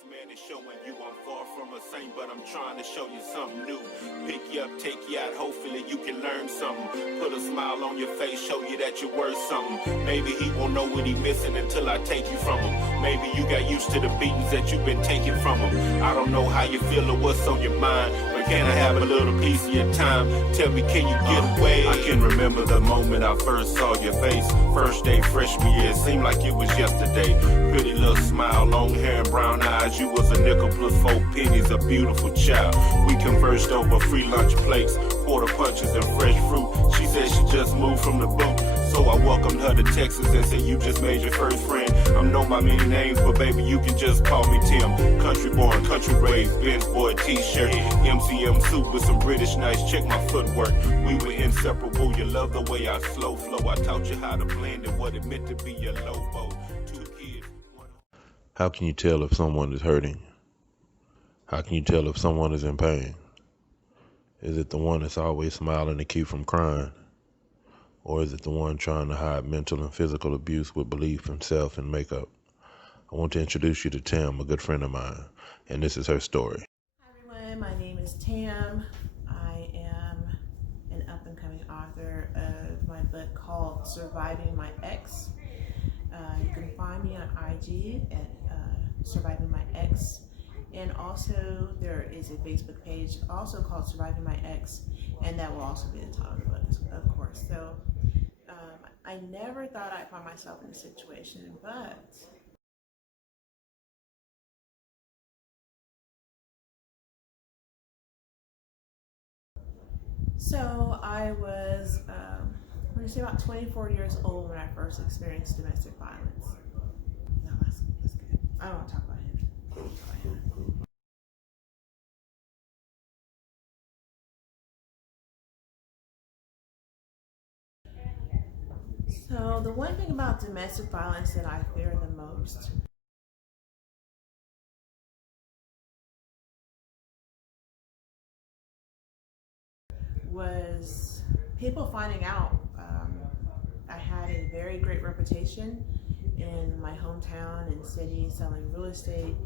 this man is showing you I'm far from a saint, but I'm trying to show you something new. Pick you up, take you out, hopefully you can learn something. Put a smile on your face, show you that you're worth something. Maybe he won't know what he's missing until I take you from him. Maybe you got used to the beatings that you've been taking from him. I don't know how you feel or what's on your mind, but can I have a little piece of your time? Tell me, can you get away? I can remember the moment I first saw your face. First day freshman year, seemed like it was yesterday. Pretty little smile, long hair and brown eyes. You was a nickel plus 4 pennies, a beautiful child. We conversed over free lunch plates, quarter punches and fresh fruit. She said she just moved from the boat, so I welcomed her to Texas and said you just made your first friend. I'm known by many names, but baby you can just call me Tim. Country born, country raised, Benz boy t-shirt, MCM suit with some British nights. Check my footwork, we were inseparable. You love the way I slow flow. I taught you how to blend and what it meant to be your Lobo. 2 kids. How can you tell if someone is hurting? How can you tell if someone is in pain? Is it the one that's always smiling to keep from crying? Or is it the one trying to hide mental and physical abuse with belief in self and makeup? I want to introduce you to Tam, a good friend of mine, and this is her story. Hi everyone, my name is Tam. I am an up-and-coming author of my book called Surviving My Ex. You can find me on IG at Surviving My Ex, and also there is a Facebook page also called Surviving My Ex, and that will also be the title of the book, of course. So I never thought I'd find myself in a situation, but so I was, I'm going to say about 24 years old when I first experienced domestic violence. No, that's good. I don't want to talk about him. So the one thing about domestic violence that I fear the most was people finding out. I had a very great reputation in my hometown and city selling real estate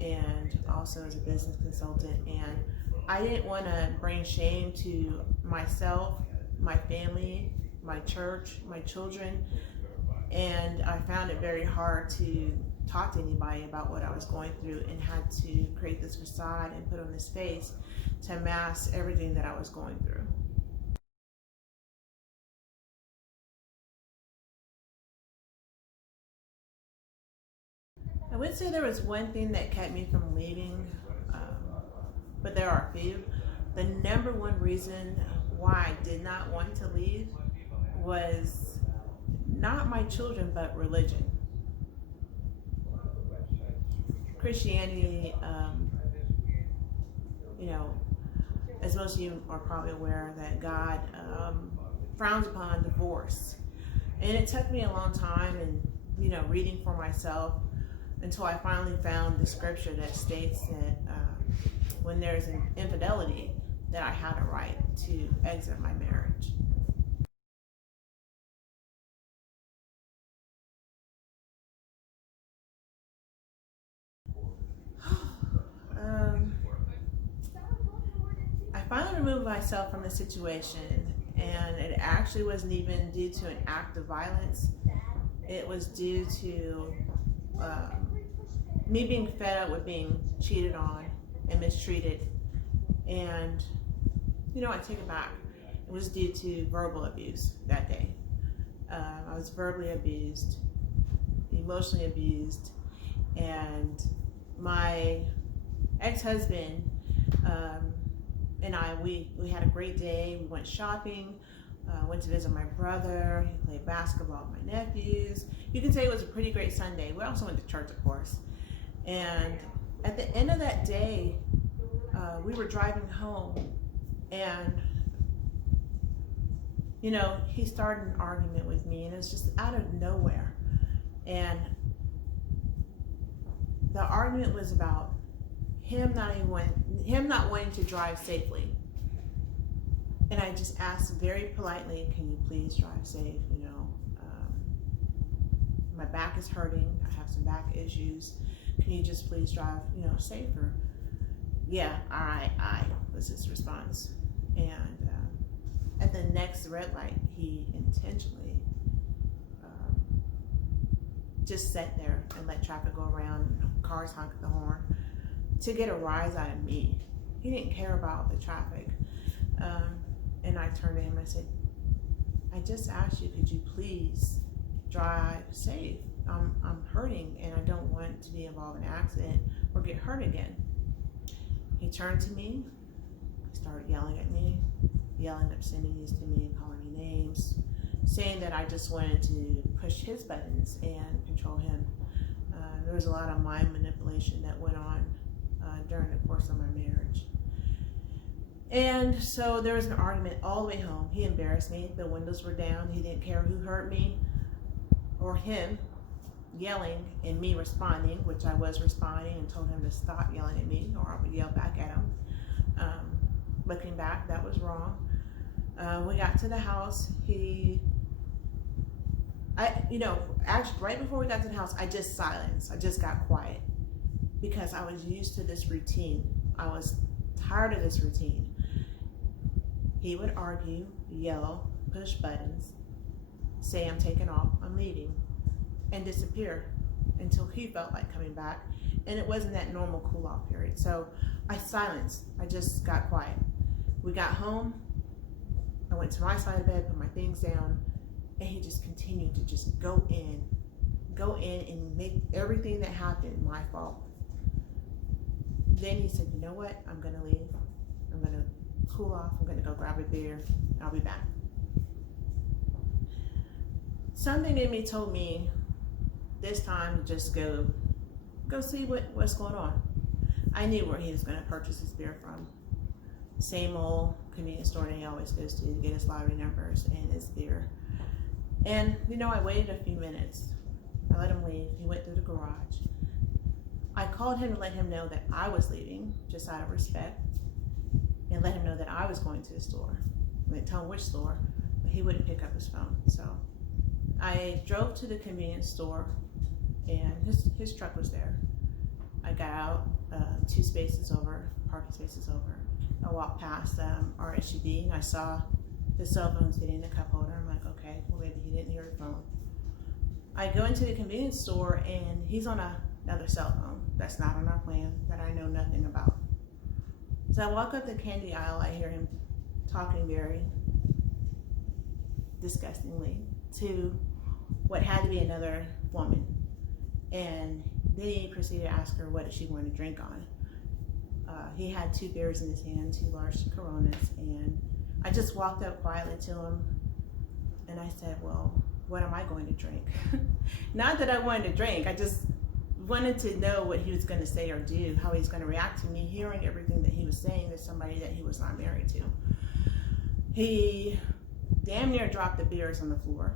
and also as a business consultant, and I didn't want to bring shame to myself, my family, my church, my children, and I found it very hard to talk to anybody about what I was going through, and had to create this facade and put on this face to mask everything that I was going through. I would say there was one thing that kept me from leaving, but there are a few. The number one reason why I did not want to leave was not my children, but religion. Christianity, as most of you are probably aware, that God frowns upon divorce. And it took me a long time and, reading for myself until I finally found the scripture that states that when there's an infidelity, that I had a right to exit my marriage. I finally removed myself from the situation, and it actually wasn't even due to an act of violence. It was due to me being fed up with being cheated on and mistreated. And, I take it back. It was due to verbal abuse that day. I was verbally abused, emotionally abused, and my ex-husband and I, we had a great day. We went shopping, went to visit my brother, he played basketball with my nephews. You can say it was a pretty great Sunday. We also went to church, of course. And at the end of that day, we were driving home, and he started an argument with me, and it was just out of nowhere. And the argument was about him not wanting to drive safely. And I just asked very politely, can you please drive safe? My back is hurting. I have some back issues. can you just please drive, safer? Yeah, all right, was his response. And at the next red light, he intentionally just sat there and let traffic go around, cars honk the horn, to get a rise out of me. He didn't care about the traffic. And I turned to him and I said, I just asked you, could you please drive safe? I'm hurting and I don't want to be involved in an accident or get hurt again. He turned to me, started yelling at me, yelling obscenities to me and calling me names, saying that I just wanted to push his buttons and control him. There was a lot of mind manipulation that went on during the course of my marriage. And so there was an argument all the way home. He embarrassed me. The windows were down. He didn't care who hurt me or him yelling and me responding, which I was responding, and told him to stop yelling at me or I would yell back at him. Looking back, that was wrong. We got to the house. Actually, right before we got to the house, I just silenced. I just got quiet because I was used to this routine. I was tired of this routine. He would argue, yell, push buttons, say I'm taking off, I'm leaving, and disappear until he felt like coming back. And it wasn't that normal cool off period. So I silenced. I just got quiet. We got home. I went to my side of the bed, put my things down, and he just continued to just go in and make everything that happened my fault. Then he said, you know what? I'm going to leave. I'm going to cool off. I'm going to go grab a beer. I'll be back. Something in me told me this time to just go see what's going on. I knew where he was going to purchase his beer from. Same old convenience store that he always goes to get his lottery numbers and his beer. And, I waited a few minutes. I let him leave. He went through the garage. I called him to let him know that I was leaving, just out of respect, and let him know that I was going to the store. I didn't tell him which store, but he wouldn't pick up his phone. So I drove to the convenience store, and his truck was there. I got out 2 spaces over, parking spaces over. I walked past our SUV, and I saw the cell phone sitting in the cup holder. I'm like, okay, well, maybe he didn't hear the phone. I go into the convenience store, and he's on another cell phone that's not on our plan, that I know nothing about. So I walk up the candy aisle. I hear him talking very disgustingly to what had to be another woman. And then he proceeded to ask her what did she want to drink on. He had 2 beers in his hand, 2 large Coronas, and I just walked up quietly to him and I said, well, what am I going to drink? Not that I wanted to drink, I just wanted to know what he was going to say or do, how he's going to react to me hearing everything that he was saying to somebody that he was not married to. He damn near dropped the beers on the floor.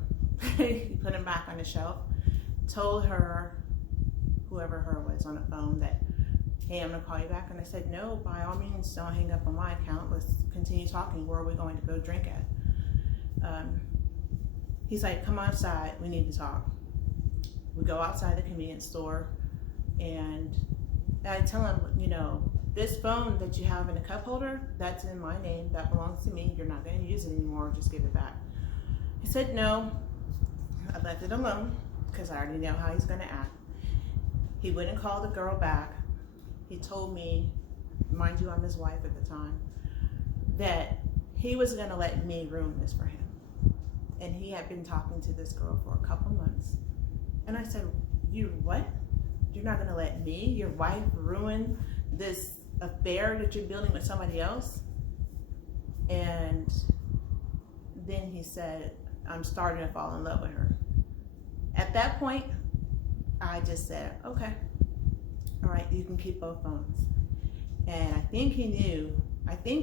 He put them back on the shelf, told her, whoever her was on the phone, that, hey, I'm going to call you back. And I said, no, by all means, don't hang up on my account. Let's continue talking. Where are we going to go drink at? He's like, come outside. We need to talk. We go outside the convenience store, and I tell him, this phone that you have in the cup holder, that's in my name. That belongs to me. You're not going to use it anymore. Just give it back. He said, no. I left it alone because I already know how he's going to act. He wouldn't call the girl back. He told me, mind you, I'm his wife at the time, that he was going to let me ruin this for him. And he had been talking to this girl for a couple months. And I said, you what? You're not going to let me, your wife, ruin this affair that you're building with somebody else? And then he said, I'm starting to fall in love with her. At that point, I just said, okay, all right, you can keep both phones. And I think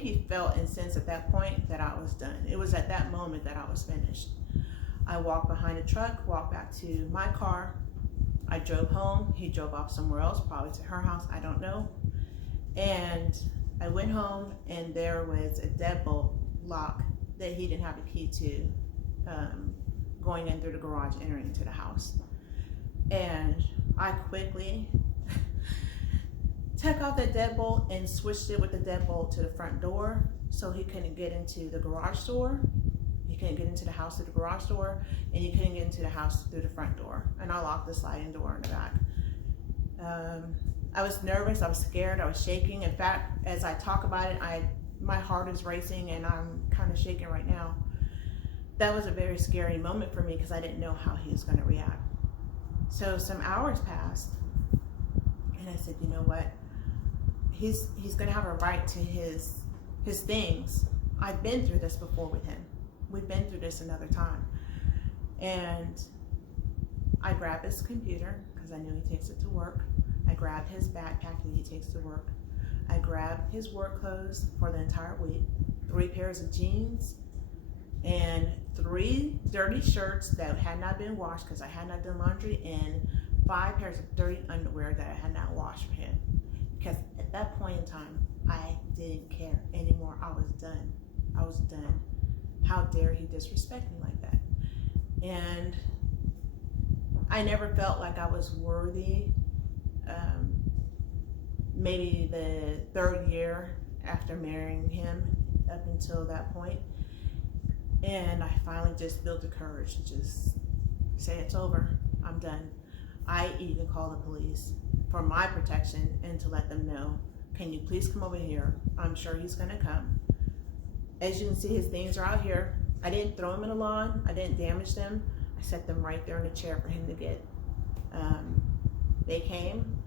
he felt incensed at that point that I was done. It was at that moment that I was finished. I walked behind the truck, walked back to my car. I drove home. He drove off somewhere else, probably to her house, I don't know. And I went home, and there was a deadbolt lock that he didn't have a key to, going in through the garage, entering into the house. And I quickly took out that deadbolt and switched it with the deadbolt to the front door, so he couldn't get into the garage door. He couldn't get into the house through the garage door, and he couldn't get into the house through the front door. And I locked the sliding door in the back. I was nervous, I was scared, I was shaking. In fact, as I talk about it, my heart is racing and I'm kind of shaking right now. That was a very scary moment for me because I didn't know how he was going to react. So some hours passed, and I said, you know what? He's going to have a right to his things. I've been through this before with him. We've been through this another time. And I grabbed his computer because I knew he takes it to work. I grabbed his backpack that he takes to work. I grabbed his work clothes for the entire week, 3 pairs of jeans, and 3 dirty shirts that had not been washed because I had not done laundry, and 5 pairs of dirty underwear that I had not washed for him. Because at that point in time, I didn't care anymore. I was done. I was done. How dare he disrespect me like that? And I never felt like I was worthy. Maybe the 3rd year after marrying him up until that point. And I finally just built the courage to just say it's over, I'm done. I even called the police for my protection and to let them know, can you please come over here? I'm sure he's gonna come. As you can see, his things are out here. I didn't throw them in the lawn, I didn't damage them. I set them right there in a chair for him to get. They came.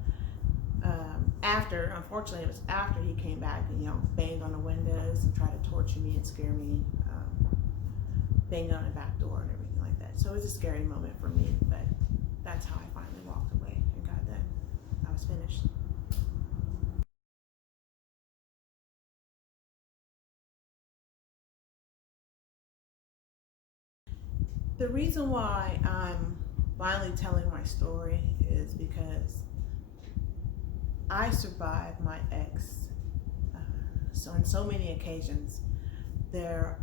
Unfortunately, it was after he came back and, banged on the windows and tried to torture me and scare me, banged on the back door and everything like that. So it was a scary moment for me, but that's how I finally walked away and got done. I was finished. The reason why I'm finally telling my story is because I survived my ex. So on so many occasions, there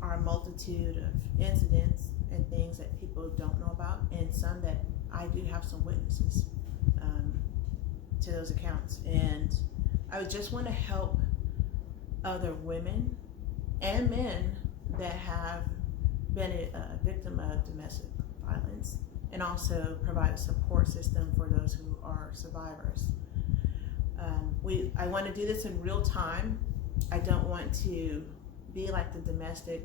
are a multitude of incidents and things that people don't know about, and some that I do have some witnesses to those accounts. And I would just want to help other women and men that have been a victim of domestic violence, and also provide a support system for those who are survivors. I want to do this in real time. I don't want to be like the domestic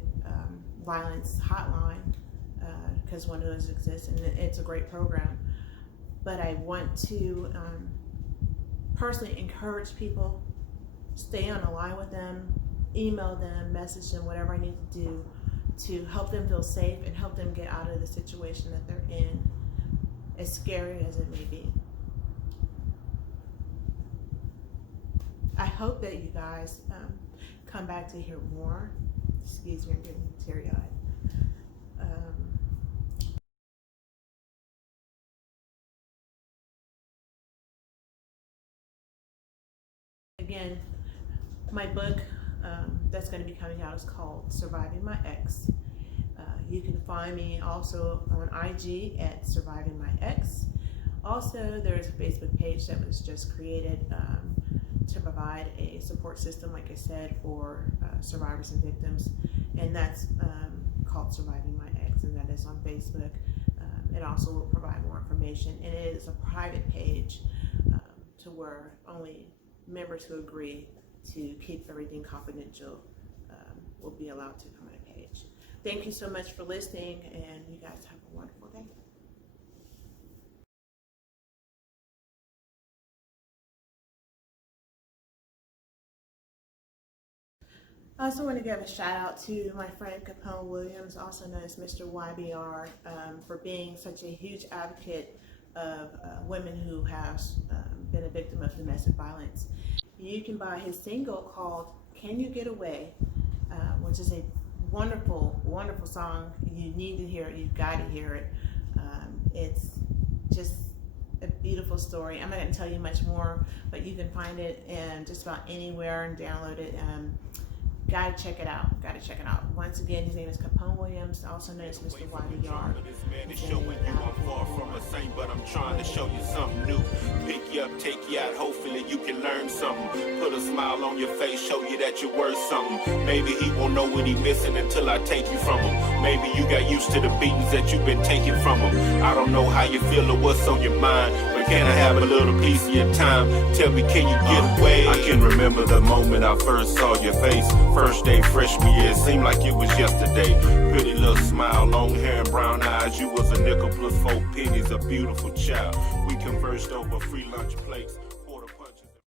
violence hotline, because one of those exists and it's a great program. But I want to personally encourage people, stay on the line with them, email them, message them, whatever I need to do to help them feel safe and help them get out of the situation that they're in, as scary as it may be. I hope that you guys come back to hear more. Excuse me, I'm getting teary-eyed. Again, my book that's going to be coming out is called Surviving My Ex. You can find me also on IG at Surviving My Ex. Also, there's a Facebook page that was just created to provide a support system, like I said, for survivors and victims, and that's called Surviving My Ex, and that is on Facebook. It also will provide more information, and it is a private page to where only members who agree to keep everything confidential will be allowed to come on the page. Thank you so much for listening, and you guys have a wonderful day. I also want to give a shout out to my friend Capone Williams, also known as Mr. YBR, for being such a huge advocate of women who have been a victim of domestic violence. You can buy his single called Can You Get Away, which is a wonderful, wonderful song. You need to hear it. You've got to hear it. It's just a beautiful story. I'm not going to tell you much more, but you can find it in just about anywhere and download it. Gotta check it out. Gotta check it out. Once again, his name is Capone Williams, also known as Mr. YBR. This man is showing you I'm far from a saint, but I'm trying to show you something new. Pick you up, take you out. Hopefully you can learn something. Put a smile on your face, show you that you're worth something. Maybe he won't know what he missing until I take you from him. Maybe you got used to the beatings that you've been taking from him. I don't know how you feel or what's on your mind, but can I have a little piece of your time? Tell me, can you get away? I can remember the moment I first saw your face. First day freshman year, it seemed like it was yesterday. Pretty little smile, long hair and brown eyes. You was a nickel plus 4 pennies, a beautiful child. We conversed over free lunch plates.